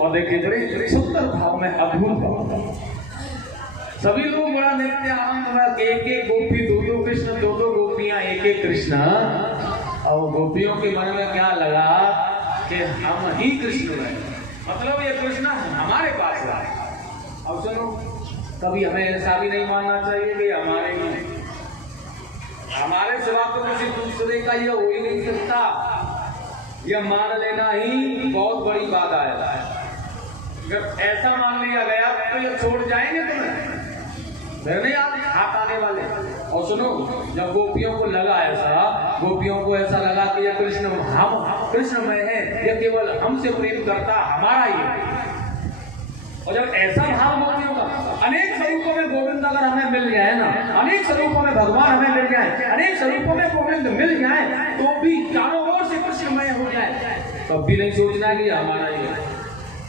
और देखिए बड़े सुंदर भाव में अद्भुत भाव। सभी लोग बड़ा देखते आनंद में, एक एक गोपी दो दो कृष्ण, दो दो गोपियां एक एक कृष्ण। और गोपियों के मन में क्या लगा कि हम ही कृष्ण हैं, मतलब ये कृष्ण हमारे पास है। अब सुनो, कभी हमें ऐसा भी नहीं मानना चाहिए कि हमारे सिवा तो किसी दूसरे का ये हो ही नहीं सकता। यह मान लेना ही बहुत बड़ी बात है। जब ऐसा मान लिया गया तो ये छोड़ जाएंगे तुम्हें, फिर नहीं हाथ आने वाले। और सुनो, जब गोपियों को लगा ऐसा, गोपियों को ऐसा लगा कि यह कृष्ण हम कृष्णमय है, यह केवल हमसे प्रेम करता हमारा ही है। और जब ऐसा भाव गोपियों का, अनेक स्वरूपों में गोविंद अगर हमें मिल जाए ना, अनेक स्वरूपों में भगवान हमें मिल जाए, अनेक स्वरूपों में गोविंद मिल जाए, तो भी चारों ओर से कृष्णमय हो जाए, तब भी नहीं सोचना कि हमारा ही है।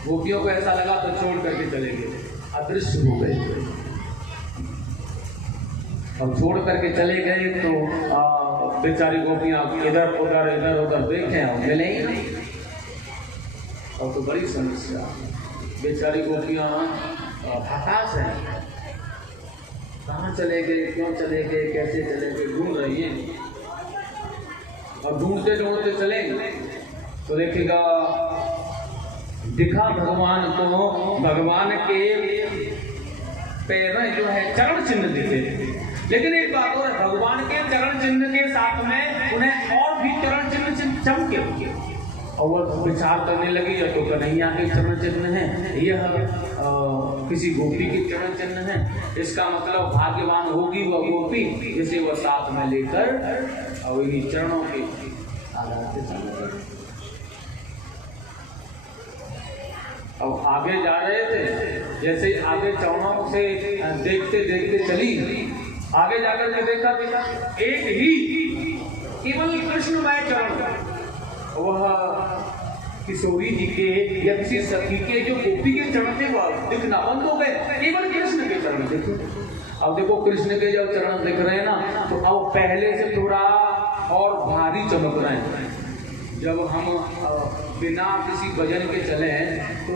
गोपियों को ऐसा लगा तो छोड़ करके चले गए, अदृश्य हो गए। और छोड़ करके चले गए तो बेचारी गोपियां इधर उधर देखे और मिले ही नहीं। और तो बड़ी समस्या, बेचारी गोपियां हताश हैं, कहाँ चले गए, क्यों चले गए, कैसे चले गए, ढूंढ रही हैं। और ढूंढते ढूंढते चलेंगे तो देखिएगा दिखा भगवान को, भगवान के पैर जो है चरण चिन्ह दिखे। लेकिन एक बात और, भगवान के चरण चिन्ह के साथ में उन्हें और भी चरण चिन्ह चमके। और वह विचार करने लगी, या तो कन्हैया के चरण चिन्ह है, यह किसी गोपी के चरण चिन्ह है, इसका मतलब भाग्यवान होगी वह गोपी जिसे वह साथ में लेकर और इन्हीं चरणों के आधार से चल। अब आगे जा रहे थे, जैसे आगे चरणों से देखते देखते चली, आगे जाकर के देखा एक ही केवल कृष्णमय चरण, वह किशोरी जी के या किसी सखी के जो गोपी के चरण थे वह दिखना बंद हो गए, केवल कृष्ण के चरण देखो। अब देखो कृष्ण के जब चरण दिख रहे हैं ना, तो अब पहले से थोड़ा और भारी चमक रहे हैं। जब हम बिना किसी वजन के चले तो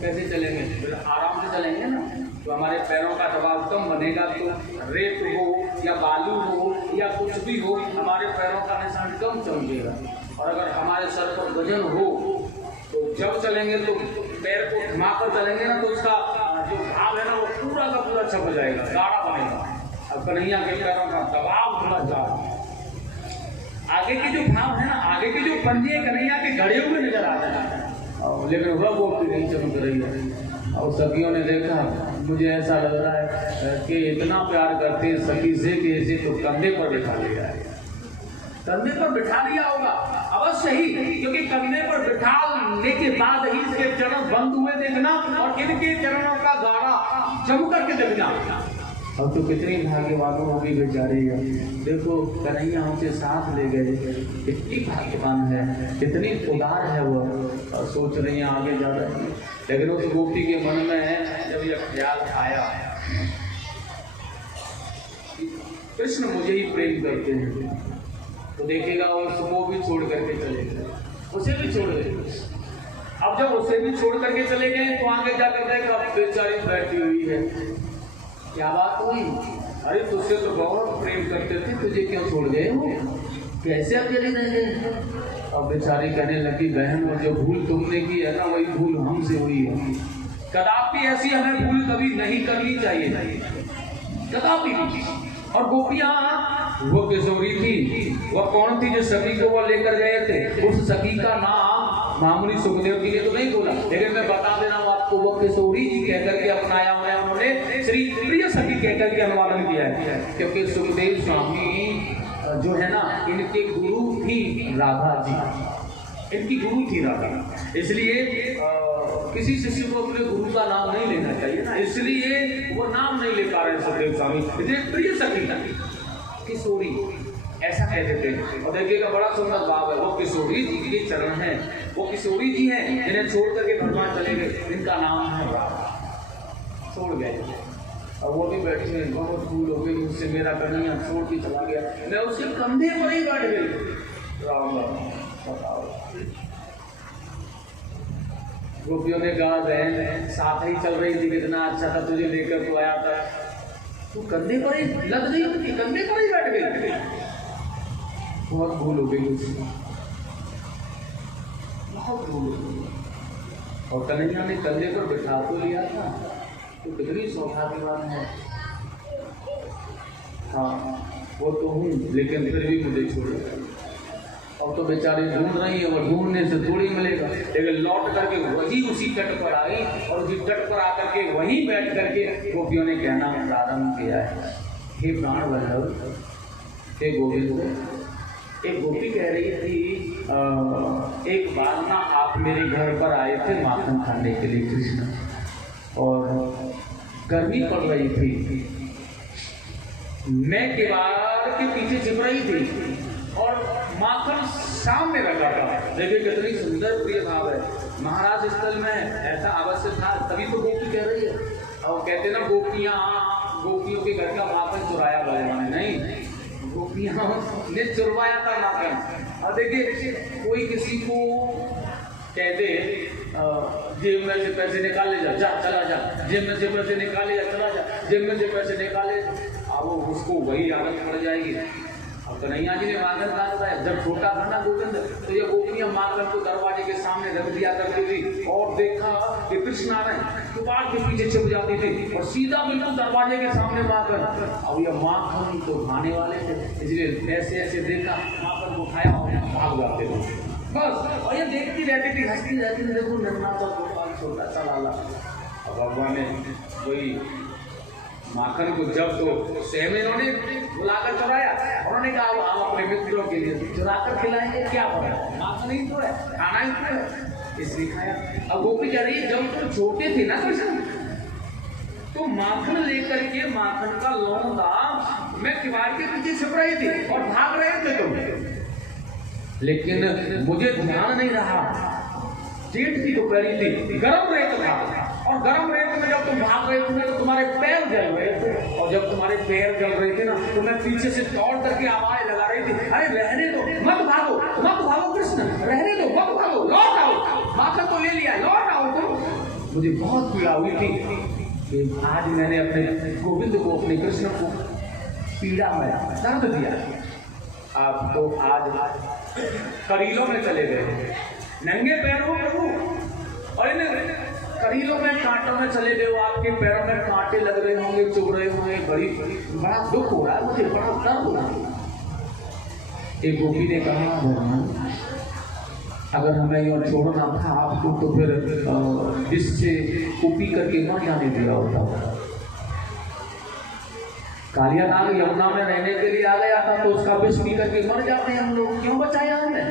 कैसे चलेंगे, आराम से चलेंगे ना, तो हमारे पैरों का दबाव कम बनेगा। तो रेत हो या बालू हो या कुछ भी हो, हमारे पैरों का निशान कम चमकेगा। और अगर हमारे सर पर वजन हो तो जब चलेंगे तो पैर को घुमाकर चलेंगे ना, तो उसका जो भाव है ना वो पूरा का पूरा छप जाएगा, गाढ़ा बनेगा। अब कन्हैया के पैरों का दबाव थोड़ा ज्यादा, आगे के जो भाव है ना, आगे के जो पंजे कन्हैया के गड़े हुए नजर आते हैं, लेकिन वह गोपी नहीं चमक रही है। और सखियों ने देखा, मुझे ऐसा लग रहा है कि इतना प्यार करते हैं सखी से कि इसे तो कंधे पर बिठा लिया है। कंधे पर बिठा लिया होगा अवश्य ही, क्योंकि कंधे पर बिठाने के बाद ही इसके चरण बंद हुए देखना और इनके चरणों का गाढ़ा जम करके देखना। अब तो कितनी भाग्यवान होगी बेचारी, देखो कन्हैया हमसे साथ ले गए, कितनी भाग्यवान है, कितनी उदार है वो, और सोच रही है आगे जा रही है। लेकिन उस गोपी के मन में जब यह ख्याल आया, कृष्ण मुझे ही प्रेम करते हैं, तो देखेगा उसको भी छोड़ करके चले गए, उसे भी छोड़ गए। अब जब उसे भी छोड़ करके चले गए तो आगे जाकर देखा बेचारी बैठी हुई है। क्या बात हुई? अरे तुझसे तो बहुत प्रेम करते थे, तुझे क्यों छोड़ गए हो, कैसे अकेले रह गए? अब बेचारी कहने लगी, बहन वो जो भूल तुमने की है ना, वही भूल हमसे हुई है। कदापि ऐसी हमें भूल कभी नहीं करनी चाहिए, कदापि नहीं। और गोपियां, वो किशोरी थी, वो कौन थी जो सखी को वो लेकर गए थे? उस सखी का नाम मामूली सुखदेव जी ने तो नहीं बोला, लेकिन मैं बता दे रहा हूँ आपको, वो किशोरी जी कहकर के अपनाया हुआ है उन्होंने, श्री प्रिय सखी कहकर के अनुवादन किया है। क्योंकि सुखदेव स्वामी जो है ना, इनके गुरु थी राधा जी, इनकी गुरु थी राधा, इसलिए किसी शिष्य को अपने गुरु का नाम नहीं लेना चाहिए ना, इसलिए वो नाम नहीं ले पा रहे सुखदेव स्वामी, इसलिए प्रिय सखी किशोरी ऐसा कहते थे। और देखिएगा बड़ा सुंदर भाव है, वो किशोरी जी के चरण हैं, वो किशोरी जी हैं जिन्हें छोड़ करके भगवान चले गए, इनका नाम है राधा। छोड़ गए और वो भी बैठे हैं, बहुत फूल हो गई, उससे मेरा कन्हैया छोड़ के चला गया, मैं उसके कंधे पर ही बैठ गई। राम राम बताओ। गोपियों ने कहा, बहन साथ ही चल रही थी, कितना अच्छा था, तुझे लेकर तो आया था, तू कंधे पर ही लग गई, उनके कंधे पर ही बैठ गई। बहुत भूल हो गई उससे, बहुत भूल हो गई। और कन्हैया ने कंधे पर बिठा तो लिया था, तो कितनी सौभाग्यवान है। हाँ वो तो हूँ, लेकिन फिर भी मुझे छोड़ गया। अब तो बेचारी ढूंढ रही है, वो ढूंढने से थोड़ी मिलेगा, लेकिन लौट करके वही उसी तट पर आई, और उसी तट पर आकर के वहीं बैठ करके गोपियों ने कहना प्रारंभ किया है, हे प्राण वल्लभ, हे गोविंद। एक गोपी कह रही थी, एक बार ना आप मेरे घर पर आए थे माखन खाने के लिए कृष्ण, और गर्मी पड़ रही थी, मैं किवाड़ के पीछे छिप रही थी और माखन सामने रखा था। देखिए कितनी सुंदर प्रिय भाव है। महाराज स्थल में ऐसा अवश्य था, तभी तो गोपी कह रही है। और कहते ना गोपियों के घर का माखन चुराया भगवान ने, नहीं, गोपियां ने चुरवाया था माखन। और देखिए कोई किसी को कहते जेब में से पैसे निकाल ले, जा चला जा, जेब में से पैसे निकाले जा, चला जा, जेब में से पैसे निकाले, अब वो उसको वही आदत पड़ जाएगी। अब कन्हैया जी ने माखन काटा है, जब छोटा था ना गोविंद, तो ये गोपियां माखन को दरवाजे के सामने रख दिया करती थी, और देखा कि कृष्ण आ रहे हैं, किवाड़ के पीछे छिप जाती थी, और सीधा बिल्कुल दरवाजे के सामने माखन। अब ये माखन तो खाने वाले थे, इसलिए ऐसे ऐसे देखा, माखन को उठाया और भाग जाते थे बस। और ये देखती रहती थी, हंसती रहती थी, देखो नन्हा सा गोपाल छोटा सा लाला। अब भगवान ने वही माखन को जब तो सहम इन्होंने बुलाकर चुराया, उन्होंने कहा हम अपने मित्रों के लिए चुराकर खिलाएंगे, क्या पड़ा, माखन ही तो है, खाना ही तो है, इसलिए खाया। अब गोपी कह रही है, जब तुम छोटे थे ना कृष्ण, तो माखन लेकर के माखन का लौंदा मैं किवाड़ के पीछे छिप रही थी और भाग रहे थे तुम, लेकिन मुझे ध्यान नहीं रहा, जेठ की दोपहरी थी, गर्म रेत था, और गर्म रेत में जब तुम भाग रहे थे तो तुम्हारे पैर जल रहे थे, और जब तुम्हारे पैर जल रहे थे ना, तो मैं पीछे से दौड़ करके आवाज लगा रही थी, अरे रहने दो, मत भागो, मत भागो कृष्ण, रहने दो, मत भागो, लौट आओ, माखन तो ले लिया, लौट आओ तुम। मुझे बहुत पीड़ा हुई थी कि आज मैंने अपने गोविंद को, अपने कृष्ण को पीड़ा में दर्द दिया। आप तो आज करीलों में चले गए, नंगे पैरों प्रभु, और इन्हें करीलों में कांटों में चले गए, आपके पैरों में कांटे लग रहे होंगे, चुभ रहे होंगे, बड़ा दुख हो रहा है मुझे, बड़ा दर्द हो रहा है। एक गोपी ने कहा, भगवान अगर हमें यहाँ छोड़ना था आपको, तो फिर इससे कुपी करके मर जाने दिया होता। कालिया नाग यमुना में रहने के लिए आ गया था, तो उसका विष पी करके मर जाते हैं हम लोग, क्यों बचाया हमें,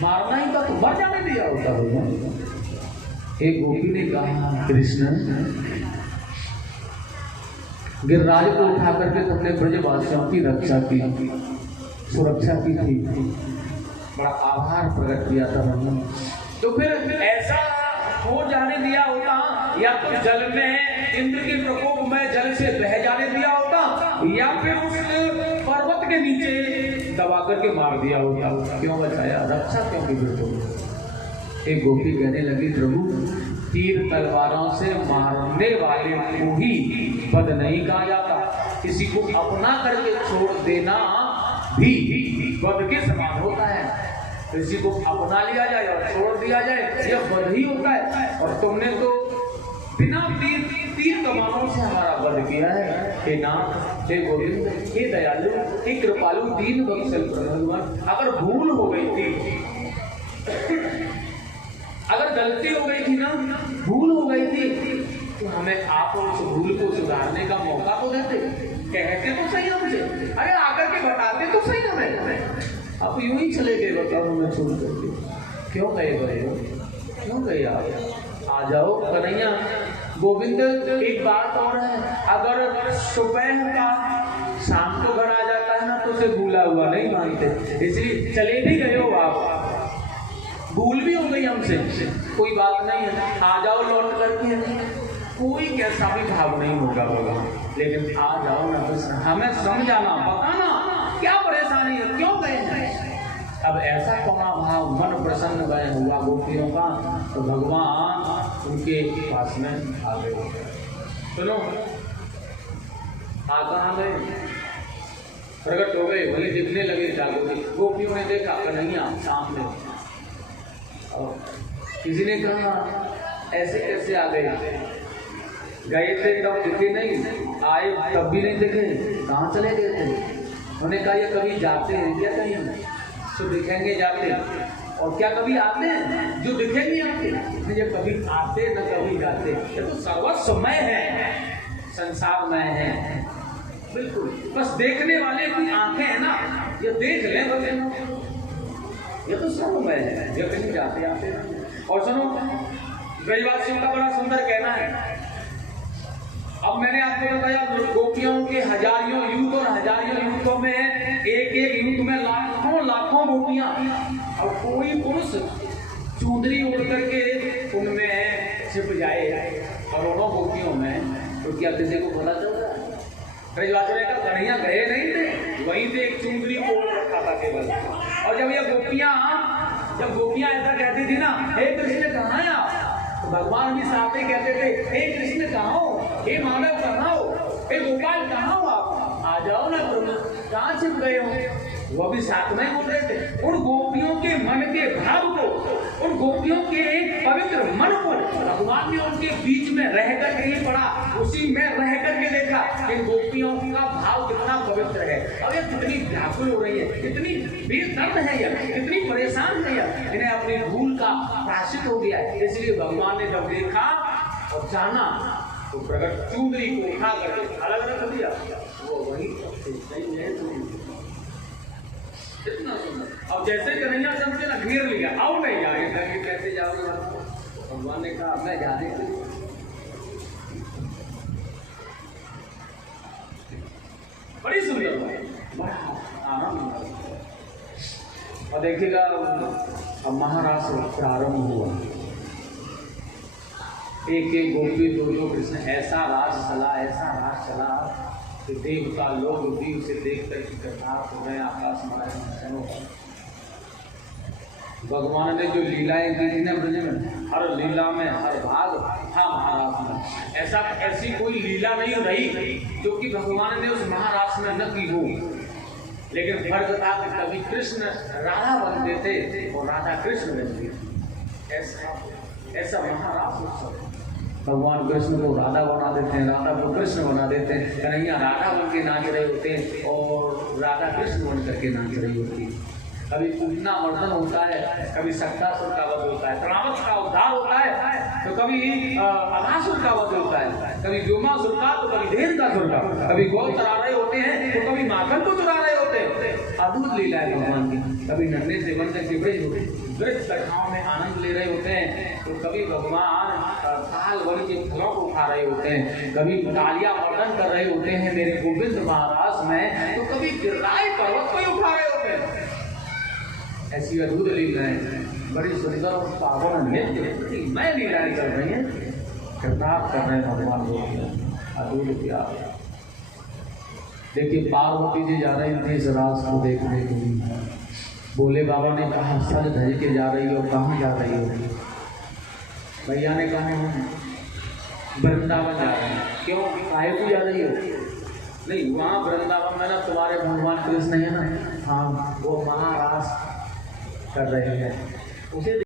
मारना ही था तो मर जाने दिया होता भगवान। एक गोपी ने कहा, कृष्ण गिरिराज को उठा करके तुमने ब्रजवासियों की रक्षा की, सुरक्षा की थी, बड़ा आभार प्रकट किया था भगवान। तो फिर ऐसा खो जाने दिया होता, या तो जल में इंद्र के प्रकोप में जल से बह जाने दिया होता, या फिर उस पर्वत के नीचे दबा करके मार दिया होता। क्यों बचाया? रक्षा क्यों की जरूरत? एक गोपी कहने लगी, प्रभु तीर तलवारों से मारने वाले को ही वध नहीं कहा जाता, किसी को अपना करके छोड़ देना भी वध के समान होता है। किसी को अपना लिया जाए और छोड़ दिया जाए, यह वध ही होता है। और तुमने तो बिना तीर कमानों से हमारा वध किया है। हे नाथ, हे गोविंद, हे दयालु, हे कृपालु, दीन बख्शल भगवान, अगर भूल हो गई थी, अगर गलती हो गई थी ना, भूल हो गई थी, तो हमें आप उस भूल को सुधारने का मौका तो देते, कहते तो सही हमसे, अरे आकर के बताते तो सही हमें। अब यूं ही चले गए, बताओ हमें छोड़ करके क्यों गए? क्यों गए आप? आ जाओ कन्हैया। गोविंद, एक बात और है, अगर सुबह का शाम को घर आ जाता है ना, तो उसे भूला हुआ नहीं मानते, इसलिए चले भी गए हो आप, भूल भी हो गई हमसे, कोई बात नहीं है, आ जाओ लौट करके, कोई कैसा भी भाव नहीं होगा भगवान, लेकिन आ जाओ ना, तो हमें समझाना, बताना क्या परेशानी है, क्यों गए हैं। अब ऐसा कौना भाव, मन प्रसन्न गए हुआ गोपियों का, तो भगवान उनके पास में आ गए। सुनो, कहाँ गए? प्रकट हो गए, वही दिखने लगे जागृति। गोपियों ने देखा कन्हैया सामने, और किसी ने कहा ऐसे कैसे आ गए? गए थे तब दिखे नहीं, आए तब भी नहीं दिखे, कहाँ चले गए थे? उन्होंने कहा ये कभी जाते हैं क्या कहीं तो दिखेंगे जाते, और क्या कभी आते हैं जो दिखेंगे आते? ये कभी आते न कभी जाते, ये तो सर्वस्वमय है, संसारमय है, बिल्कुल। बस देखने वाले की आंखें है ना, ये देख ले बस, ये तो सर्वमय है, ये कहीं जाते आते नहीं। और सुनो, ब्रजवासियों का बड़ा सुंदर कहना है। अब मैंने आपको बताया गोपियों के हजारियों यूथ, और हजारियों यूथों में एक यूथ में लाखों लाखों गोपियां, और कोई पुरुष चूंदरी उड़ करके उनमें छिप जाए, और उन्होंने गोपियों में, तो क्या किसी को पता चलता है? ब्रजवासियों ने कहा कन्हैया गए नहीं थे, वहीं से एक चुंदरी को रखा था केवल। और जब ये गोपियां ऐसा कहती थी ना, हे कृष्ण कहाँ है आप, तो भगवान भी साथ ही कहते थे, हे कृष्ण कहाँ हो, हे मानव कहाँ हो, हे गोपाल कहाँ हो आप, आ जाओ ना प्रभु, कहाँ छिप गए हो? वो भी साथ में बोल रहे थे। उन गोपियों के मन के भाव को, उन गोपियों के पवित्र मन को भगवान ने उनके बीच में रह करके ही पढ़ा, उसी में रह करके देखा कि गोपियों का भाव कितना पवित्र है, और ये कितनी व्याकुल हो रही है, कितनी बेदर्द है, ये कितनी परेशान है, इन्हें अपनी भूल का प्रायश्चित हो गया है। इसलिए भगवान ने जब देखा और जाना, तो प्रकट चुंदरी को उठा करके अलग रख दिया, वो वही सही है। कितना सुंदर। अब जैसे कन्हैया समझे ना, घेर लिया, आओ नहीं जाए, कैसे जाओगे? भगवान ने कहा मैं जाने, बड़ी सुंदर बात, बड़ा आनंद। और देखिएगा अब महारास प्रारंभ हुआ, एक एक गोपी दो कृष्ण, ऐसा रास चला कि देवता लोग भी उसे देख कर कृतार्थ हो गए, आकाश मारा। भगवान ने जो लीलाएं की थी ना ब्रज में, हर लीला में हर भाग था महारास में, ऐसी कोई लीला नहीं रही जो कि भगवान ने उस महारास में न की हो। लेकिन फर्क था कि कभी कृष्ण राधा बनते थे और राधा कृष्ण बनती थी, ऐसा महारास उत्सव। भगवान कृष्ण को राधा बना देते हैं, राधा को कृष्ण बना देते हैं, कन्हैया राधा बन के नाच रहे होते हैं और राधा कृष्ण बन करके नाच रही होती है। कभी पूतना मर्दन होता है, कभी शक्तासुर का वध होता है, त्रावत का उद्धार होता है, तो कभी अघासुर का वध होता है, कभी व्योमासुर का, तो कभी धेनुकासुर का, कभी गौ चरा रहे होते हैं तो कभी माखन को चुरा रहे होते हैं। अद्भुत लीला है भगवान की। कभी नन्हे से बन करके ब्रज कथाओं में आनंद ले रहे होते हैं, तो कभी भगवान साल भर के फलों को खा रहे होते हैं, कभी तालियां मर्दन कर रहे होते हैं मेरे गोविंद महाराज में, तो कभी गिराए पर्वत को उठा रहे होते हैं। ऐसी अद्भुत लीलाएं बड़ी सुंदर और पावन नृत्य मैं लीलाएं कर रही हैं, कृतार्थ कर रहे हैं भगवान को अद्भुत प्यार। देखिए पार्वती जी जा रही थी इस रास को देखने के लिए। बोले बाबा ने कहा सज धज के जा रही हो, कहाँ जा रही हो? भैया ने कहा हम वृंदावन जा रहे हैं। क्यों, काहे को जा रही हो? नहीं, वहाँ वृंदावन में ना तुम्हारे भगवान कृष्ण है ना, हाँ वो महारास कर रहे हैं, उसे